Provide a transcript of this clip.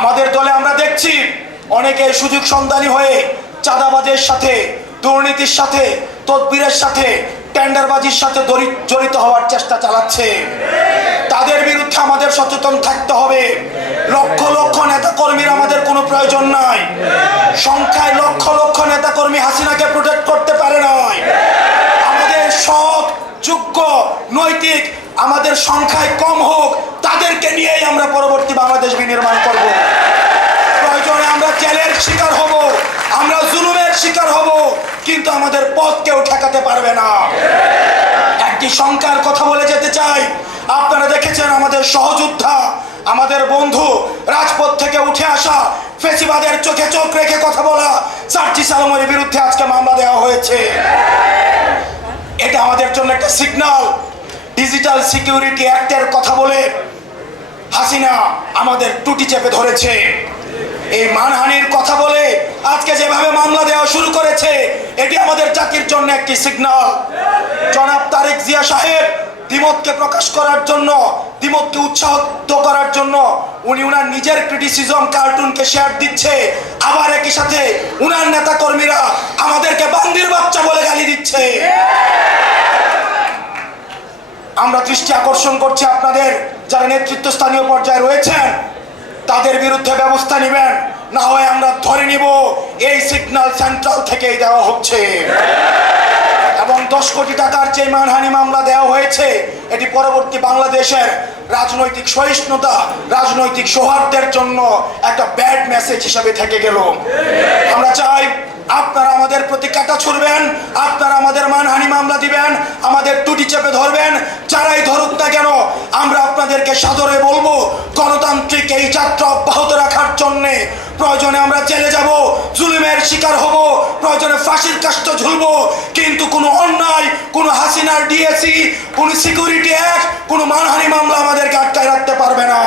আমাদের দলে আমরা দেখছি অনেকে সুযোগ সন্ধানী হয়ে চাঁদাবাজের সাথে, দুর্নীতির সাথে, তদবিরের সাথে, টেন্ডারবাজির সাথে জড়িত হওয়ার চেষ্টা চালাচ্ছে। তাদের বিরুদ্ধে আমাদের সচেতন থাকতে হবে। লক্ষ লক্ষ নেতা কর্মীর আমাদের কোনো প্রয়োজন নাই। সংখ্যায় লক্ষ লক্ষ নেতা কর্মী হাসিনাকে প্রোটেক্ট করতে পারে নাই। আমাদের সৎ, যোগ্য, নৈতিক, আমাদের সংখ্যায় কম হোক, তাদেরকে নিয়েই আমরা পরবর্তী বাংলাদেশ বিনির্মাণ করব। জেলের শিকার হব। আমরা জুলুমের শিকার হব, কিন্তু আমাদের পথ কেউ ঠেকাতে পারবে না। একটি শঙ্কার কথা বলে যেতে চাই। আপনারা দেখেছেন আমাদের সহযোদ্ধা, আমাদের বন্ধু, রাজপথ থেকে উঠে আসা ফেসিবাদের চোখে চোখ রেখে কথা বলা সার্জি সালমের বিরুদ্ধে আজকে মামলা দেওয়া হয়েছে। এটা আমাদের জন্য একটা সিগন্যাল ডিজিটাল সিকিউরিটি অ্যাক্টের কথা বলে হাসিনা আমাদের টুটি চেপে ধরেছে। এই মানহানির কথা বলে আজকে যেভাবে মামলা দেওয়া শুরু করেছে, এটি আমাদের জাতির জন্য একটি সিগন্যাল জনাব তারেক জিয়া সাহেব দ্বিমতকে প্রকাশ করার জন্য, দ্বিমতকে উৎসাহিত করার জন্য উনি উনার নিজের ক্রিটিসিজম কার্টুনকে শেয়ার দিচ্ছে, আবার একই সাথে উনার নেতা কর্মীরা আমাদেরকে বান্দির বাচ্চা বলে গালি দিচ্ছে। আমরা দৃষ্টি আকর্ষণ করছি আপনাদের, যারা নেতৃত্ব স্থানীয় পর্যায়ে রয়েছেন তাদের বিরুদ্ধে ব্যবস্থা নেবেন। না হয় আমরা ধরে নিব, এই সিগন্যাল সেন্ট্রাল থেকেই দেওয়া হচ্ছে। এবং দশ কোটি টাকার যে মানহানি মামলা দেওয়া হয়েছে, এটি পরবর্তী বাংলাদেশের রাজনৈতিক সহিষ্ণুতা, রাজনৈতিক সৌহার্দ্যের জন্য একটা ব্যাড মেসেজ হিসাবে থেকে গেল। আমরা চাই প্রতি কাটা ছুড়বেন, আপনারা আমাদের মানহানি মামলা দিবেন, আমাদের টুটি চেপে ধরবেন, যারাই ধরুক না কেন, আমরা আপনাদেরকে সাদরে বলব, গণতান্ত্রিক এই যাত্রা অব্যাহত রাখার জন্যে। প্রয়োজনে আমরা জেলে যাব, জুলুমের শিকার হব, প্রয়োজনে ফাঁসির কাষ্ট ঝুলব, কিন্তু কোনো অন্যায়, কোনো হাসিনার ডিএসি কোনো সিকিউরিটি অ্যাক্ট, কোনো মানহানি মামলা আমাদেরকে আটকায় রাখতে পারবে না।